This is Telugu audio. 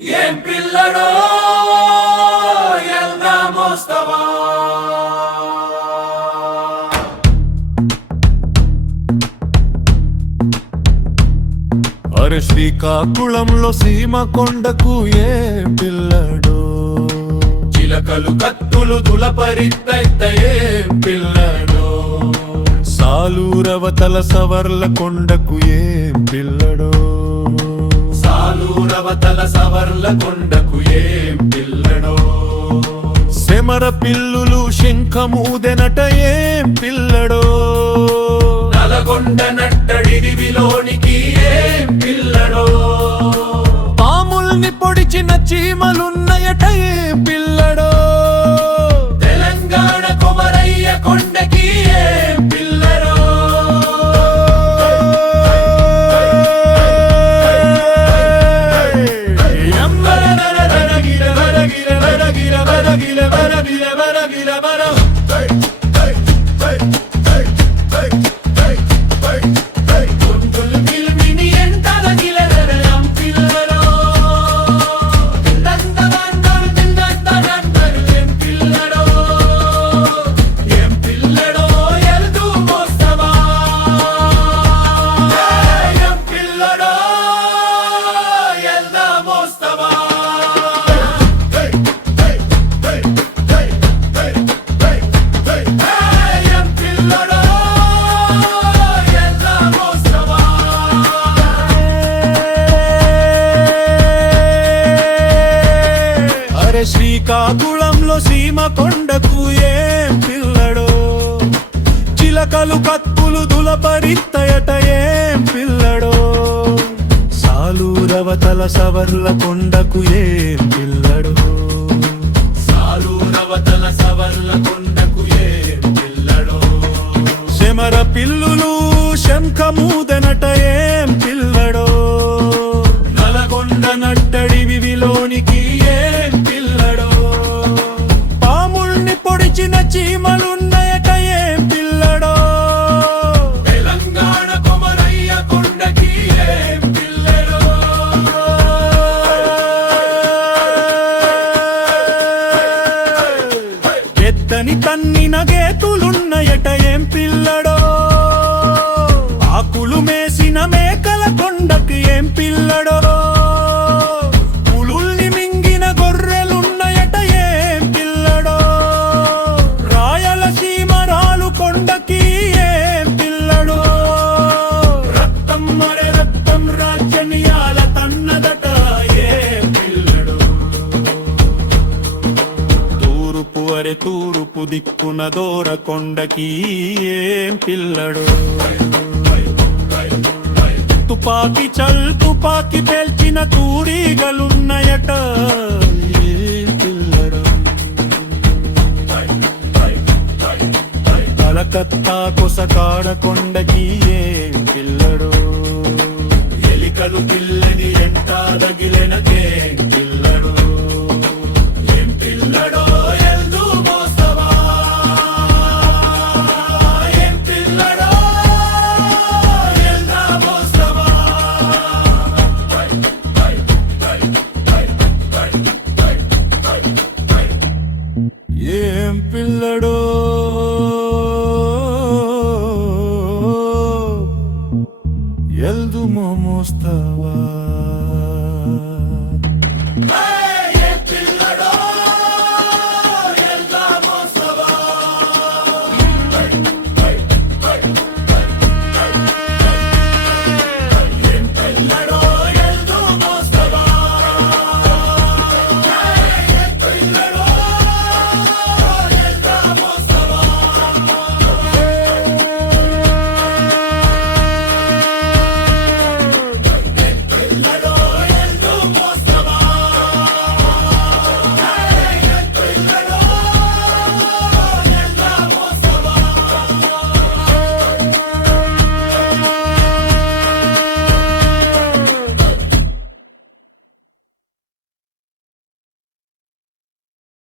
ఏం పిల్లడో ఎల్దామోస్తవా అరే శ్రీకాకుళంలో సీమ కొండకు ఏం పిల్లడో చిలకలు కత్తులు దులపరిత్తైత ఏం పిల్లడో సాలూరవతల సవర్ల కొండకు ఏం పిల్లడో సాలూరవతల సవర్ల కొండకు ఏం పిల్లడో సెమర పిల్లులు శంఖమూదెనట ఏం పిల్లడో నలగొండ నట్టడివిలోనికి ఏం పిల్లడో పాముల్ని పొడిచిన చీమలున్నయట ఏం పిల్లడో తెలంగాణ కొమరయ్య కొండకి ఏం పిల్లడో శ్రీకాకుళంలో సీమ కొండకు ఏం పిల్లడో చిలకలు కత్తులు దులపరిత్తయట ఏం పిల్లడో సాలూరవతల సవర్ల కొండకు ఏం పిల్లడో సాలూరవతల సవర్ల కొండకు ఏం పిల్లడో సెమర పిల్లులు శంఖమూదెనట ఏం పిల్లడో నలగొండ నట్టడివిలోనికి ఏం పిల్లడో పాముల్ని పొడిచిన చీమలున్నయట ఏం పిల్లడో తెలంగాణ కొమరయ్య కొండకి ఏం పిల్లడో ఎద్దని తన్నిన గేతులున్నయట ఏం పిల్లడో ఆకులు మేసిన మేకల కొండకు ఏం పిల్లడో పులుల్ని మింగిన గొర్రెలున్నయట ఏం పిల్లడో రాయలసీమ రాలు కొండకి ఏం పిల్లడో రక్తం మరే రక్తం రాజ్యనియాల తన్నదట ఏం పిల్లడో తూర్పు అరే తూర్పు దిక్కున దోర కొండకి ఏం పిల్లడో తుపాకి పేల్చిన తూరిగలున్నయట ఏం పిల్లడో కలకత్తా కొసకాడ కొండకి ఏం పిల్లడో ఎలికలు పిల్లని ఎంట దగిలెనకే